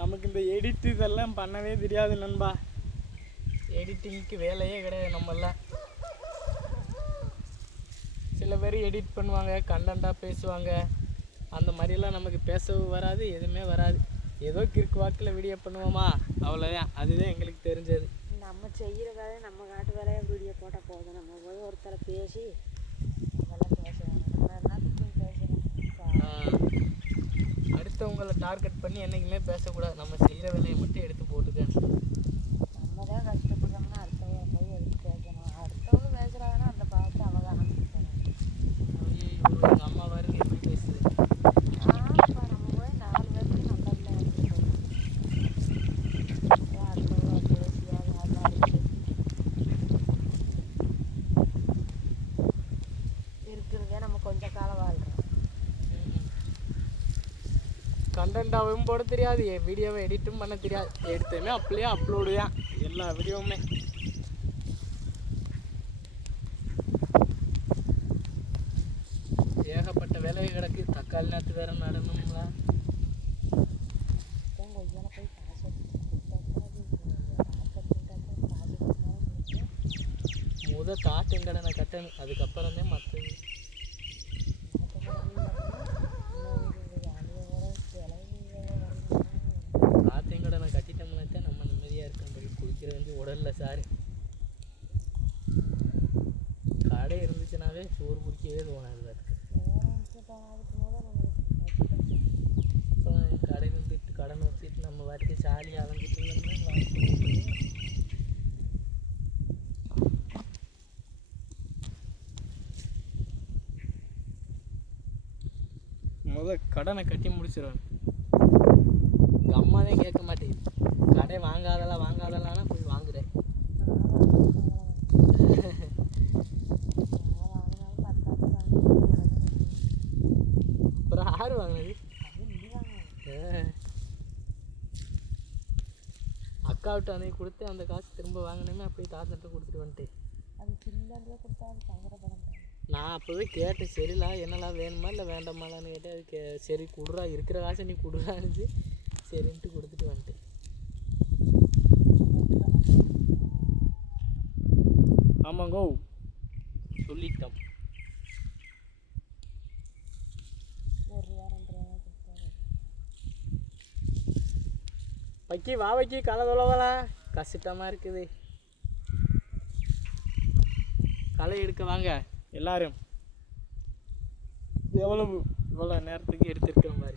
நமக்கு இந்த எடிட் இதெல்லாம் பண்ணவே தெரியாது நண்பா. எடிட்டிங்க்கு வேலையே கிடையாது நம்மெல்லாம் சில பேர் எடிட் பண்ணுவாங்க கண்டென்ட்டாக பேசுவாங்க. அந்த மாதிரிலாம் நமக்கு பேசவும் வராது எதுவுமே வராது. ஏதோ கிறுக்கு வாக்கில் வீடியோ பண்ணுவோமா? அவ்வளோதான் அதுதான் எங்களுக்கு செய்கிற வேலையை நம்ம காட்டு வேலையை வீடியோ போட்டால் போதும். நம்ம போய் ஒருத்தரை பேசி அதெல்லாம் பேச பேசணும் அடுத்தவங்கள டார்கெட் பண்ணி என்றைக்குமே பேசக்கூடாது. நம்ம செய்கிற வேலையை மட்டும் எடுத்து கண்டென்ட்டாகவும் போட தெரியாது என் வீடியோவை எடிட்டும் பண்ண தெரியாது. எடுத்ததுமே அப்படியே அப்லோடு தான் எல்லா வீடியோவுமே ஏகப்பட்ட வேலை கிடக்கு. தக்காளி நாற்று வேற நடணுங்களா போய் காசு காசு முத தாட்டு கடனை கட்டணும். அதுக்கப்புறம் தான் மற்றது உடல்ல சாரு கடை இருந்துச்சுனாவே சோறு பிடிக்கவே தோணாது அதுக்கு கடை நின்றுட்டு இருந்துட்டு கடன் வச்சுட்டு நம்ம வாட்டிக்கு ஜாலியாக அலைஞ்சிட்டு இருந்தோம்னா முத கடனை கட்டி முடிச்சிடுவேன் அக்காவிட்ட அன்னைக்கு கொடுத்து அந்த காசு திரும்ப வாங்கினேமே அப்படியே தாத்தாட்ட கொடுத்துட்டு வந்துட்டேன் அது சில்லறையில் கொடுத்தா அது சங்கடப்பட முடியாது நான் அப்போவே கேட்டேன் சரிலா என்னலா வேணுமா இல்லை வேண்டாமாலான்னு கேட்டேன். அது கே சரி குடுறா இருக்கிற காசை நீ குடுறான்னு சரின்ட்டு கொடுத்துட்டு வந்துட்டேன். ஆமாங்கோ. சொல்லிட்டோம். வைக்கி வா வைக்கி களை தொலைவலாம் கஷ்டமாக இருக்குது. களை எடுக்க வாங்க எல்லாரும். எவ்வளவு இவ்வளோ நேரத்துக்கு எடுத்துருக்க மாதிரி